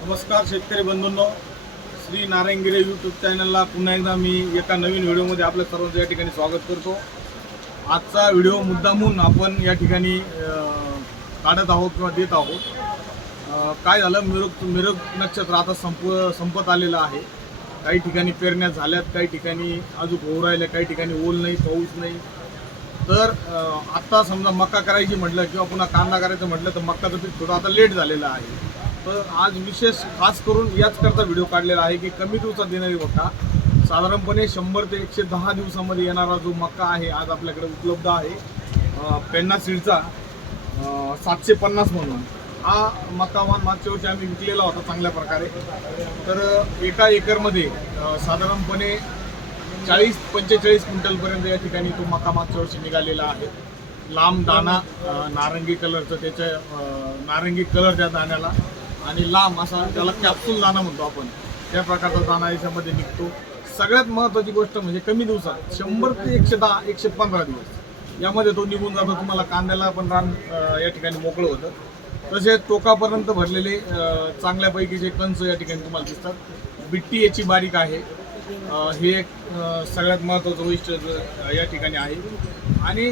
नमस्कार शेतकरी बंधूंनो. श्री नारायणगिरे यूट्यूब चॅनलला पुन्हा एकदा मी एका नवीन व्हिडिओमध्ये आपल्या सर्वांचं या ठिकाणी स्वागत करतो. आजचा व्हिडिओ मुद्दामून आपण या ठिकाणी काढत आहोत किंवा देत आहोत. काय झालं? मिरुक मिरुक नक्षत्र आता संप संपत आलेलं आहे. काही ठिकाणी पेरण्या झाल्यात काही ठिकाणी अजून होऊ राहिल्या काही ठिकाणी ओल नाही पाऊस नाही. तर आत्ता समजा मक्का करायची म्हटलं किंवा पुन्हा कांदा करायचं म्हटलं तर मक्काचं पीक थोडं आता लेट झालेलं आहे. तर आज विशेष खास करून याच करता व्हिडिओ काढलेला आहे की कमी दिवसात येणारी मका साधारणपणे शंभर ते एकशे दहा दिवसामध्ये येणारा जो मका आहे आज आपल्याकडे उपलब्ध आहे. पेन्ना सीडचा सातशे पन्नास म्हणून. हा मका वाण मागच्या वर्षी आम्ही विकलेला होता चांगल्या प्रकारे. तर एका एकरमध्ये साधारणपणे चाळीस पंचेचाळीस क्विंटलपर्यंत या ठिकाणी तो मका मागच्या वर्षी निघालेला आहे. लांब दाणा नारंगी कलरचं त्याच्या नारंगी कलर त्या दाण्याला. आणि लांब असा त्याला कॅप्सूल दाणा म्हणतो आपण. त्या प्रकारचा दाणा याच्यामध्ये निघतो. सगळ्यात महत्त्वाची गोष्ट म्हणजे कमी दिवसात शंभर ते एकशे दहा एकशे पंधरा दिवस. यामध्ये तो निघून जातो तुम्हाला कांद्याला पण रान या ठिकाणी मोकळं होतं. तसेच टोकापर्यंत भरलेले चांगल्यापैकी जे कंच या ठिकाणी तुम्हाला दिसतात बिट्टी याची बारीक आहे. हे एक सगळ्यात महत्त्वाचं वैशिष्ट्य या ठिकाणी आहे. आणि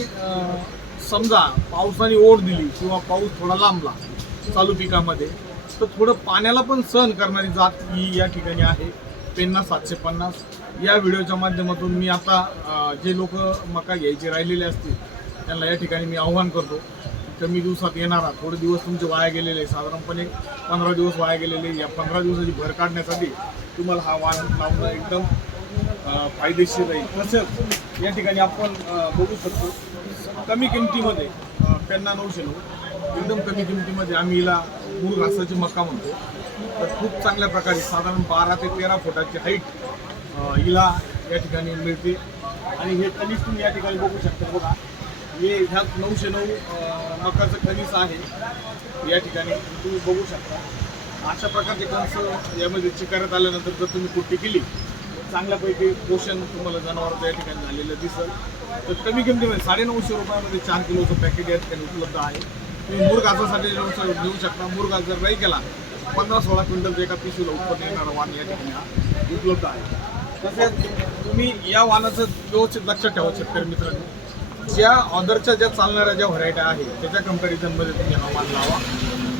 समजा पावसाने ओढ दिली किंवा पाऊस थोडा लांबला चालू पिकामध्ये तर थोडं पाण्याला पण सहन करणारी जात ही या ठिकाणी आहे. पेन्ना सातशे पन्नास. या व्हिडिओच्या माध्यमातून मी आता जे लोक मका घ्यायचे राहिलेले असतील त्यांना या ठिकाणी मी आव्हान करतो. कमी दिवसात येणारा थोडे दिवस तुमचे वाया गेलेले साधारणपणे पंधरा दिवस वाया गेलेले या पंधरा दिवसाची भर काढण्यासाठी तुम्हाला हा वाण लावणं एकदम फायदेशीर राहील. तसंच या ठिकाणी आपण बघू शकतो कमी किमतीमध्ये त्यांना पेन्ना नऊशे नऊ. एकदम कमी किमतीमध्ये आम्ही हिला मूळ घासाची मका म्हणतो. तर खूप चांगल्या प्रकारे साधारण बारा ते तेरा फुटाची हाईट हिला या ठिकाणी मिळते. आणि हे कणीस तुम्ही या ठिकाणी बघू शकता बघा. हे ह्यात नऊशे नऊ अं, मकाचं कणीस आहे. या ठिकाणी तुम्ही बघू शकता. अशा प्रकारचे कणस यामध्ये चिकाऱ्यात आल्यानंतर जर तुम्ही कुट्टी केली चांगल्यापैकी पोषण तुम्हाला जनावरांचं या ठिकाणी झालेलं दिसेल. तर कमी किमतीमध्ये साडेनऊशे रुपयामध्ये चार किलोचं पॅकेट या ठिकाणी उपलब्ध आहे. तुम्ही मूर घासासाठी घेऊ शकता. मूर गाजर जर नाही केला पंधरा सोळा क्विंटलचं एका पिशवीला उत्पन्न येणारा वाण या ठिकाणी उपलब्ध आहे. तसेच तुम्ही या वाहनाचं व्यवस्थित लक्षात ठेवा शेतकरी मित्रांनो. ज्या ऑर्डरच्या ज्या चालणाऱ्या ज्या व्हरायट्या आहेत त्याच्या कम्पॅरिझनमध्ये तुम्ही हा वाण लावा.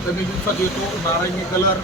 कमी दिवसात येतो नारंगी कलर